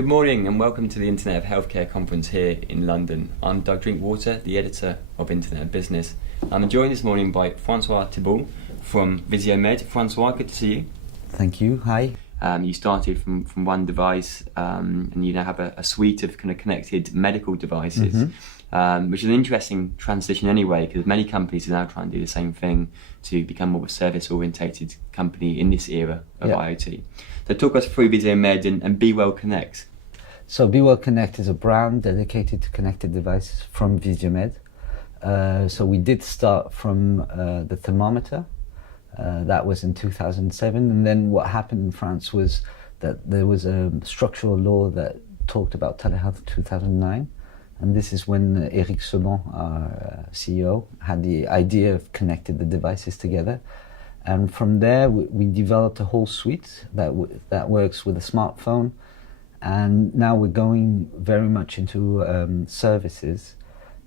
Good morning and welcome to the Internet of Healthcare conference here in London. I'm Doug Drinkwater, the editor of Internet of Business. I'm joined this morning by Francois Teboul from Visiomed. Francois, good to see you. Thank you. Hi. You started from one device and you now have a suite of kind of connected medical devices, which is an interesting transition anyway, because many companies are now trying to do the same thing to become more of a service-orientated company in this era of IoT. So talk us through Visiomed and Be Well Connect. So Be Well Connect is a brand dedicated to connected devices from Visiomed. So we did start from the thermometer. That was in 2007, and then what happened in France was that there was a structural law that talked about telehealth in 2009, and this is when Eric Sebon, our CEO, had the idea of connecting the devices together. And from there we developed a whole suite that works with a smartphone, and now we're going very much into services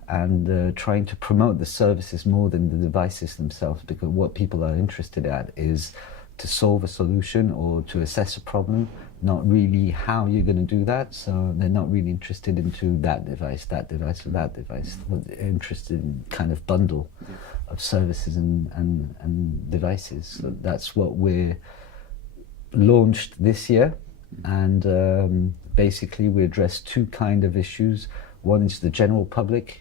and trying to promote the services more than the devices themselves, because what people are interested at is to solve a solution or to assess a problem, not really how you're going to do that. So they're not really interested into that device, or that device. They're interested in kind of bundle of services and devices. So that's what we're launched this year, and basically we address two kind of issues. One is the general public.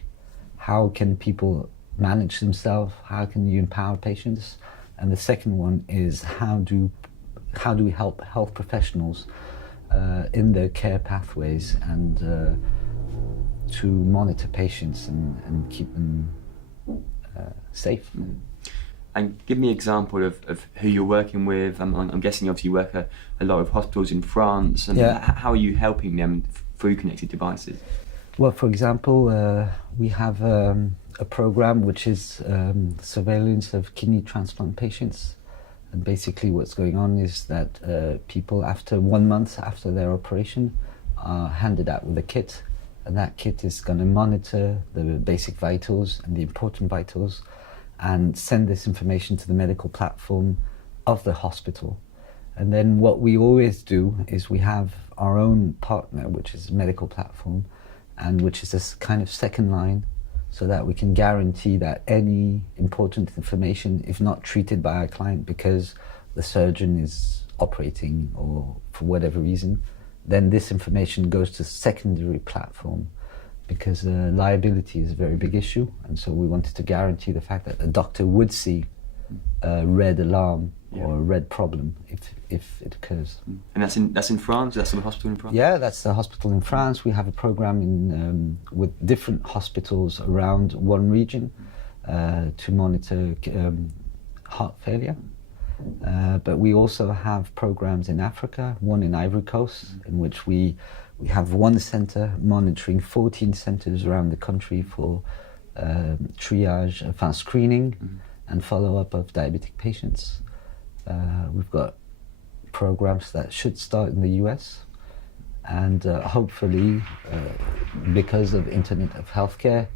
How can people manage themselves? How can you empower patients? And the second one is how do we help health professionals in their care pathways and to monitor patients and keep them safe. And give me an example of who you're working with. I'm guessing obviously you work a lot of hospitals in France, and how are you helping them through connected devices? Well, for example, we have a program which is surveillance of kidney transplant patients. And basically what's going on is that people after 1 month after their operation are handed out with a kit, and that kit is going to monitor the basic vitals and the important vitals and send this information to the medical platform of the hospital. And then what we always do is we have our own partner, which is a medical platform, and which is this kind of second line, so that we can guarantee that any important information, if not treated by our client because the surgeon is operating or for whatever reason, then this information goes to secondary platform, because liability is a very big issue, and so we wanted to guarantee the fact that a doctor would see a red alarm or a red problem if it occurs. And that's in France? That's the hospital in France? Yeah, that's the hospital in France. We have a program in with different hospitals around one region to monitor heart failure. But we also have programs in Africa, one in Ivory Coast, in which we have one center monitoring 14 centers around the country for triage, screening and follow-up of diabetic patients. We've got programs that should start in the US, and hopefully, because of Internet of Healthcare,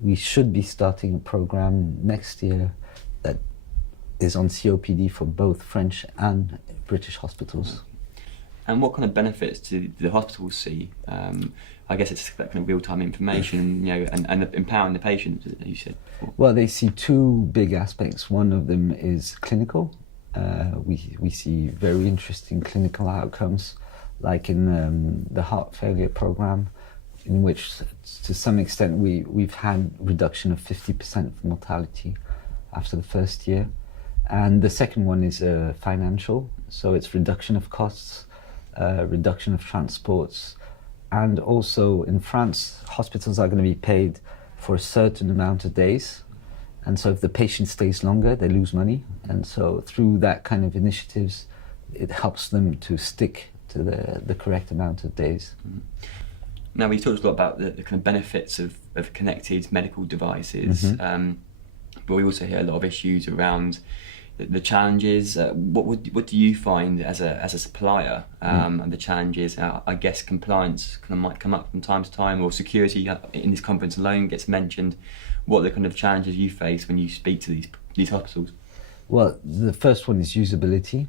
we should be starting a program next year that is on COPD for both French and British hospitals. And what kind of benefits do the hospitals see? I guess it's that kind of real-time information, and empowering the patients, as you said before. Well, they see two big aspects. One of them is clinical. We see very interesting clinical outcomes, like in the heart failure program, in which to some extent we've had reduction of 50% of mortality after the first year. And the second one is financial, so it's reduction of costs, reduction of transports, and also in France, hospitals are going to be paid for a certain amount of days. And so if the patient stays longer, they lose money. And so through that kind of initiatives, it helps them to stick to the correct amount of days. Now, we talked a lot about the kind of benefits of connected medical devices, but we also hear a lot of issues around the challenges. What do you find as a supplier, and the challenges? I guess compliance might come up from time to time, or security in this conference alone gets mentioned. What are the kind of challenges you face when you speak to these hospitals? Well, the first one is usability.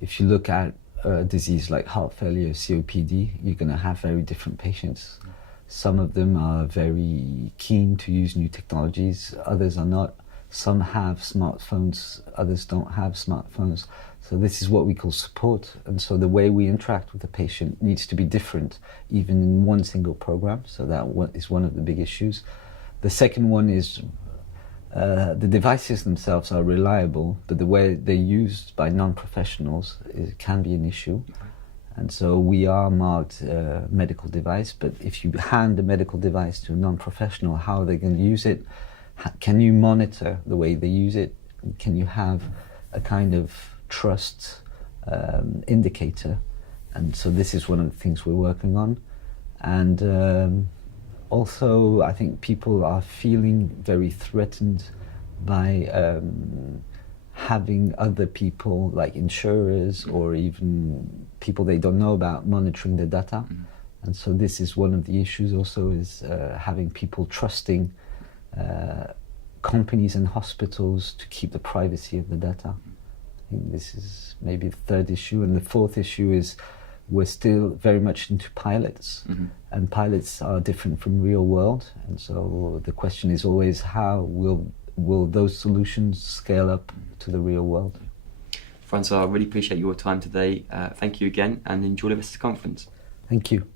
If you look at a disease like heart failure, COPD, you're going to have very different patients. Some of them are very keen to use new technologies, others are not. Some have smartphones, others don't have smartphones. So this is what we call support. And so the way we interact with the patient needs to be different, even in one single program. So that is one of the big issues. The second one is the devices themselves are reliable, but the way they're used by non-professionals can be an issue. And so we are marked medical device, but if you hand a medical device to a non-professional, how are they going to use it? Can you monitor the way they use it? Can you have a kind of trust indicator? And so this is one of the things we're working on. And also, I think people are feeling very threatened by having other people, like insurers or even people they don't know about, monitoring the data. And so this is one of the issues also, is having people trusting companies and hospitals to keep the privacy of the data. I think this is maybe the third issue. And the fourth issue is we're still very much into pilots, and pilots are different from real world. And so the question is always, how will those solutions scale up to the real world? Francois, I really appreciate your time today. Thank you again, and enjoy the rest of the conference. Thank you.